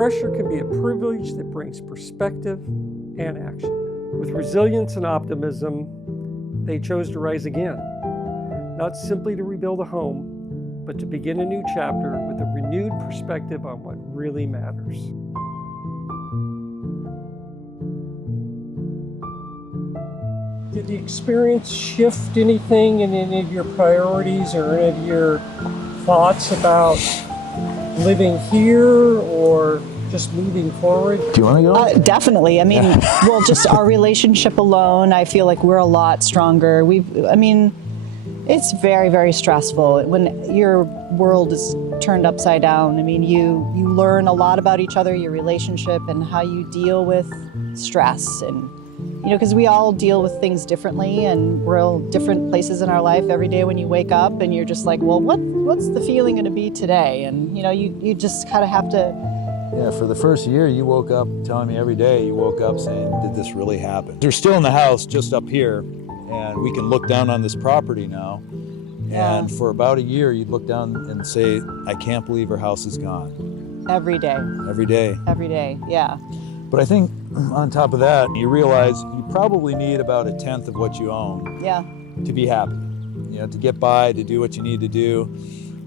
Pressure can be a privilege that brings perspective and action. With resilience and optimism, they chose to rise again, not simply to rebuild a home, but to begin a new chapter with a renewed perspective on what really matters. Did the experience shift anything in any of your priorities or any of your thoughts about living here or just moving forward? Do you want to go? Definitely. I mean, well, just our relationship alone, I feel like we're a lot stronger. It's very, very stressful when your world is turned upside down. I mean, you learn a lot about each other, your relationship, and how you deal with stress. And, because we all deal with things differently, and we're all different places in our life every day when you wake up and you're just like, well, what's the feeling going to be today? And, you just kind of have to. Yeah, for the first year, you woke up telling me every day, you woke up saying, did this really happen? They're still in the house just up here, and we can look down on this property now. Yeah. And for about a year, you'd look down and say, I can't believe her house is gone. Every day. Every day. Every day, yeah. But I think on top of that, you realize you probably need about 1/10 of what you own to be happy, to get by, to do what you need to do.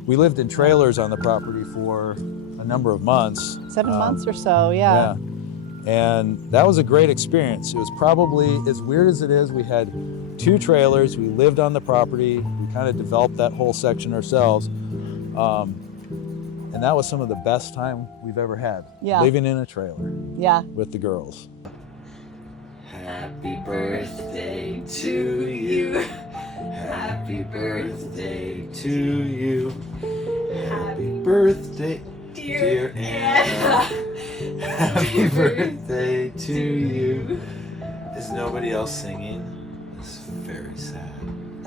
We lived in trailers on the property for a number of months. 7 months or so, yeah. And that was a great experience. It was probably, as weird as it is, we had 2 trailers, we lived on the property, we kind of developed that whole section ourselves. And that was some of the best time we've ever had, living in a trailer with the girls. Happy birthday to you. Happy birthday to you. Happy birthday, dear Anna. Happy birthday to you. Is nobody else singing? It's very sad.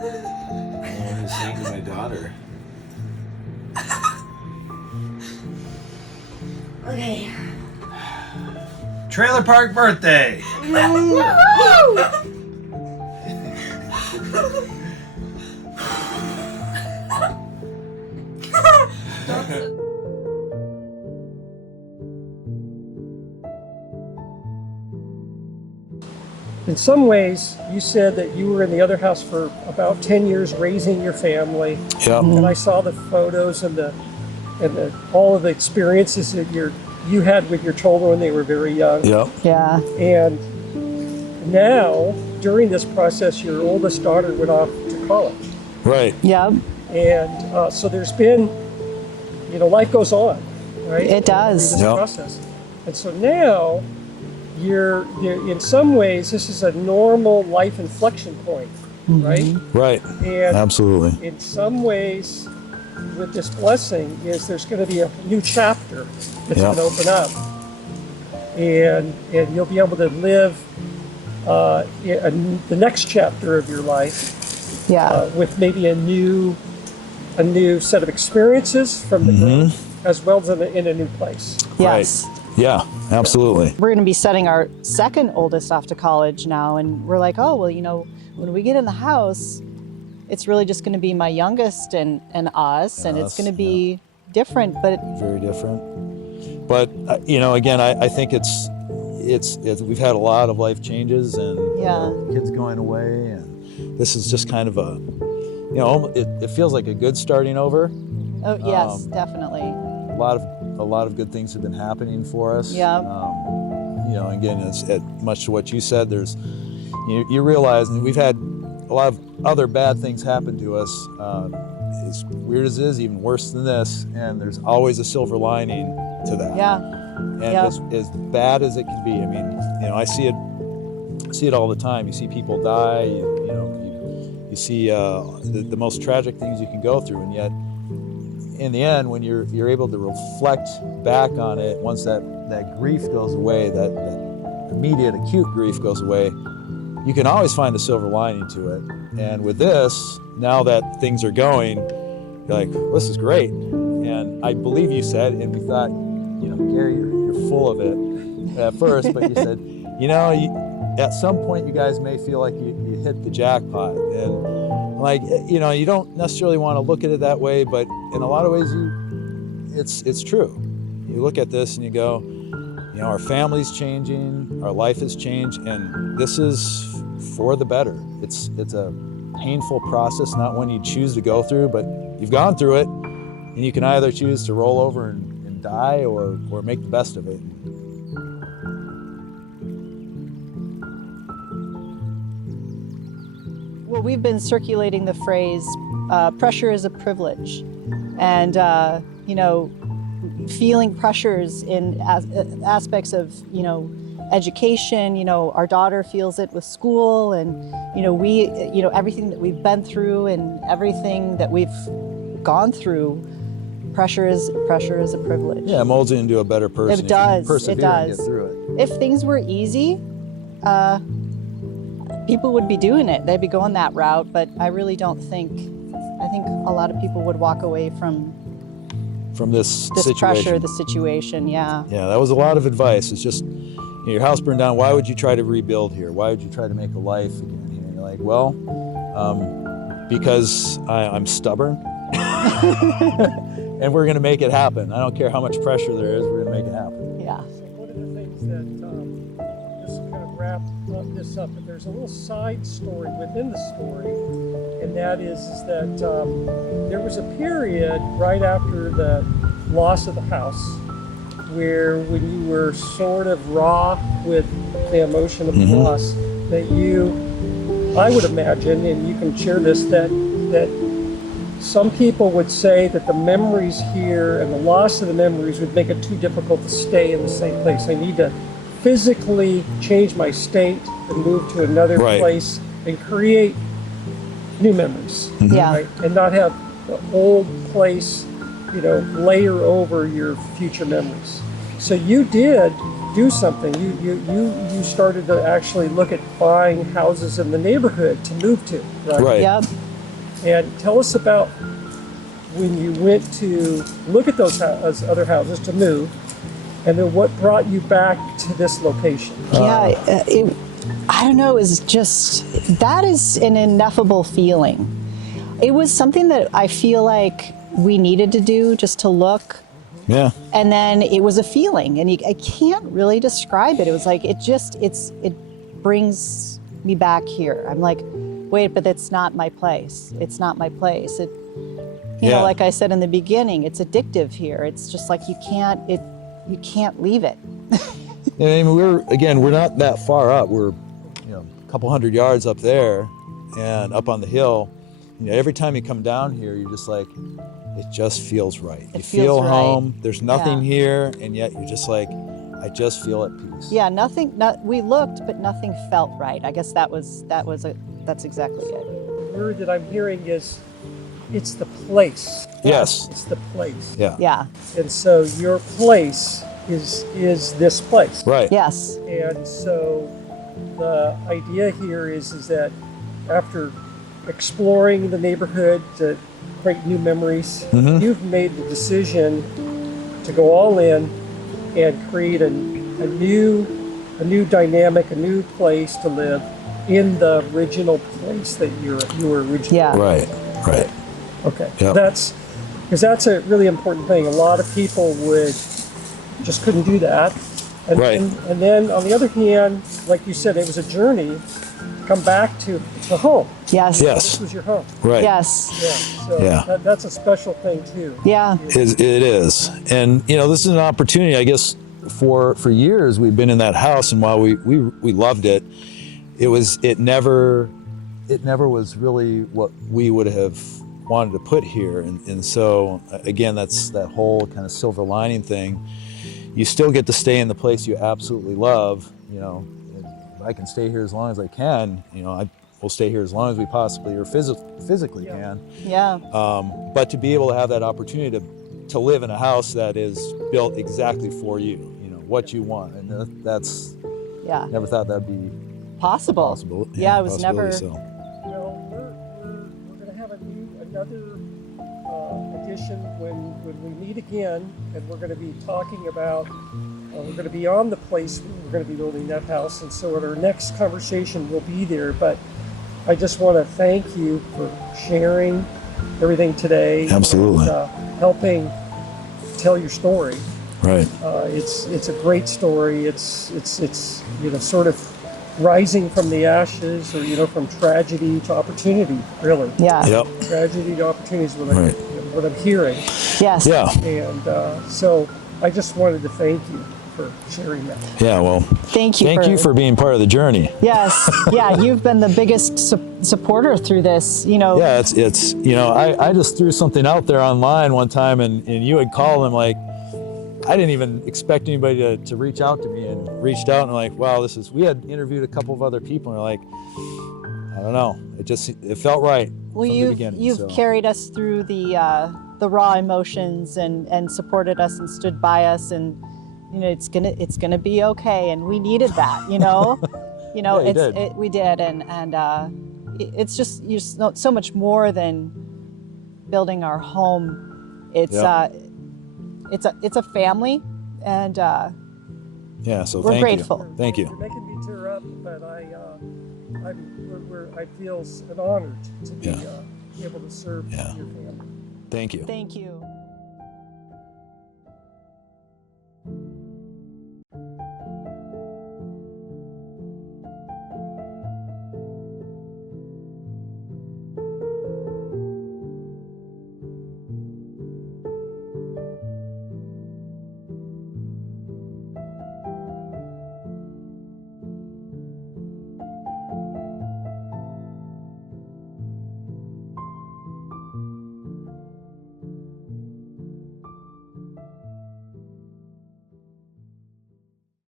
I want to sing to my daughter. Okay. Trailer park birthday. In some ways, you said that you were in the other house for about 10 years raising your family. Yeah. And I saw the photos and all of the experiences that you had with your children when they were very young. Yeah. Yeah. And now, during this process, your oldest daughter went off to college. Right. Yeah. And so there's been, life goes on, right? It does. Through this process. And so now, you're in some ways, this is a normal life inflection point, right? Right. And absolutely. In some ways, with this blessing, there's going to be a new chapter that's going to open up, and you'll be able to live the next chapter of your life, with maybe a new set of experiences from the growth, as well as in a new place. Yes. Right. Yeah, absolutely. We're going to be sending our second oldest off to college now, and we're like, oh, well, when we get in the house, it's really just going to be my youngest and us, and it's going to be different, but very different. But again, I think it's we've had a lot of life changes, and kids going away, and this is just kind of it feels like a good starting over. Oh yes, definitely. A lot of good things have been happening for us. Yeah. Again, it's much to what you said. There's, you realize, and we've had a lot of other bad things happen to us. As weird as it is, even worse than this, and there's always a silver lining to that. Yeah. And as bad as it can be, I mean, I see it all the time. You see people die. You see the most tragic things you can go through, and yet, in the end, when you're able to reflect back on it, once that grief goes away, that immediate acute grief goes away, you can always find a silver lining to it. And with this, now that things are going, you're like, well, this is great. And I believe you said, and we thought, Gary, you're full of it at first, but you said, at some point you guys may feel like you hit the jackpot. And you don't necessarily want to look at it that way, but in a lot of ways, it's true. You look at this and you go, You know, our family's changing, our life has changed, and this is for the better. It's a painful process, not one you choose to go through, but you've gone through it, and you can either choose to roll over and die or make the best of it. Well, we've been circulating the phrase, pressure is a privilege. And, you know, feeling pressures in aspects of, you know, education, you know, our daughter feels it with school, and, you know, everything that we've been through and everything that we've gone through, pressure is a privilege. Yeah, it molds you into a better person. It does. If you persevere It does. and get through it. If things were easy, people would be doing it. They'd be going that route, but I really don't think, I think a lot of people would walk away from this this situation. pressure, the situation, yeah. Yeah, that was a lot of advice. It's just, you know, your house burned down. Why would you try to rebuild here? Why would you try to make a life again here? And you're like, well, because I'm stubborn, and we're going to make it happen. I don't care how much pressure there is. We're going to make it happen. Yeah. So one of the things that, just to kind of wrap this up, but there's a little side story within the story, and that is that there was a period right after the loss of the house where, when you were sort of raw with the emotion of the loss, that I would imagine, and you can share this, that some people would say that the memories here and the loss of the memories would make it too difficult to stay in the same place. I need to physically change my state and move to another Right. place and create new memories. Yeah. Right? And not have the old place, you know, layer over your future memories. So you did do something. You started to actually look at buying houses in the neighborhood to move to, right? Right. Yep. And tell us about when you went to look at those other houses to move, and then what brought you back to this location. I don't know, it's just, that is an ineffable feeling. It was something that I feel like we needed to do, just to look. Yeah. And then it was a feeling, and I can't really describe it. It was like, it brings me back here. I'm like, wait, but it's not my place. It's not my place. You know, like I said in the beginning, it's addictive here. It's just like, you can't leave it. I mean, we're not that far up. We're, you know, a couple hundred yards up there, and up on the hill. You know, every time you come down here, you're just like, it just feels right. You feel right. home. There's nothing here, and yet you're just like, I just feel at peace. Yeah, we looked, but nothing felt right. I guess that's exactly it. The word that I'm hearing is, it's the place. Yes. It's the place. Yeah. Yeah. And so your place is this place. Right. Yes. And so the idea here is that after exploring the neighborhood to create new memories, you've made the decision to go all in and create a new dynamic, a new place to live in the original place that you were originally. Yeah. Right. Right. Okay. Yep. That's a really important thing. A lot of people just couldn't do that. And, Right. and then on the other hand, like you said, it was a journey to come back to home. Yes. Yes. This was your home. Right. Yes. Yeah. So Yeah. that's a special thing too. Yeah. It is. And, you know, this is an opportunity, I guess, for years we've been in that house, and while we loved it, it never was really what we would have wanted to put here. And so, again, that's that whole kind of silver lining thing. You still get to stay in the place you absolutely love. You know, if I can stay here as long as I can, you know, I will stay here as long as we possibly or physically can. Yeah. But to be able to have that opportunity to live in a house that is built exactly for you, you know, what you want. And that's, Yeah. never thought that'd be Possible. possible. Yeah, it was never. So. Well, we're going to have another edition when we meet again, and we're going to be talking about. We're going to be on the place where we're going to be building that house, and so at our next conversation we'll be there. But I just want to thank you for sharing everything today. Absolutely. And, helping tell your story. Right. It's a great story. It's sort of rising from the ashes, or from tragedy to opportunity. Really. Yeah. Yep. Tragedy to opportunity is Right. what I'm hearing. Yes. Yeah. And so I just wanted to thank you for sharing that. Yeah. Well, Thank you. thank you for being part of the journey. Yes. Yeah. You've been the biggest supporter through this. Yeah. It's I just threw something out there online one time, and you had called, and like, I didn't even expect anybody to reach out to me, and reached out, and like, wow, we had interviewed a couple of other people, and we're like, I don't know, it felt right Well, from the beginning. you've so. carried us through the raw emotions and supported us and stood by us, and it's gonna be okay, and we needed that. Yeah, you did. We did, and it's just so much more than building our home. It's Yep. it's a family, and Yeah, so we're thank grateful. you. Thank you. You're making me tear up, but I feel an honor to be Yeah. able to serve Yeah. your family. Thank you. Thank you.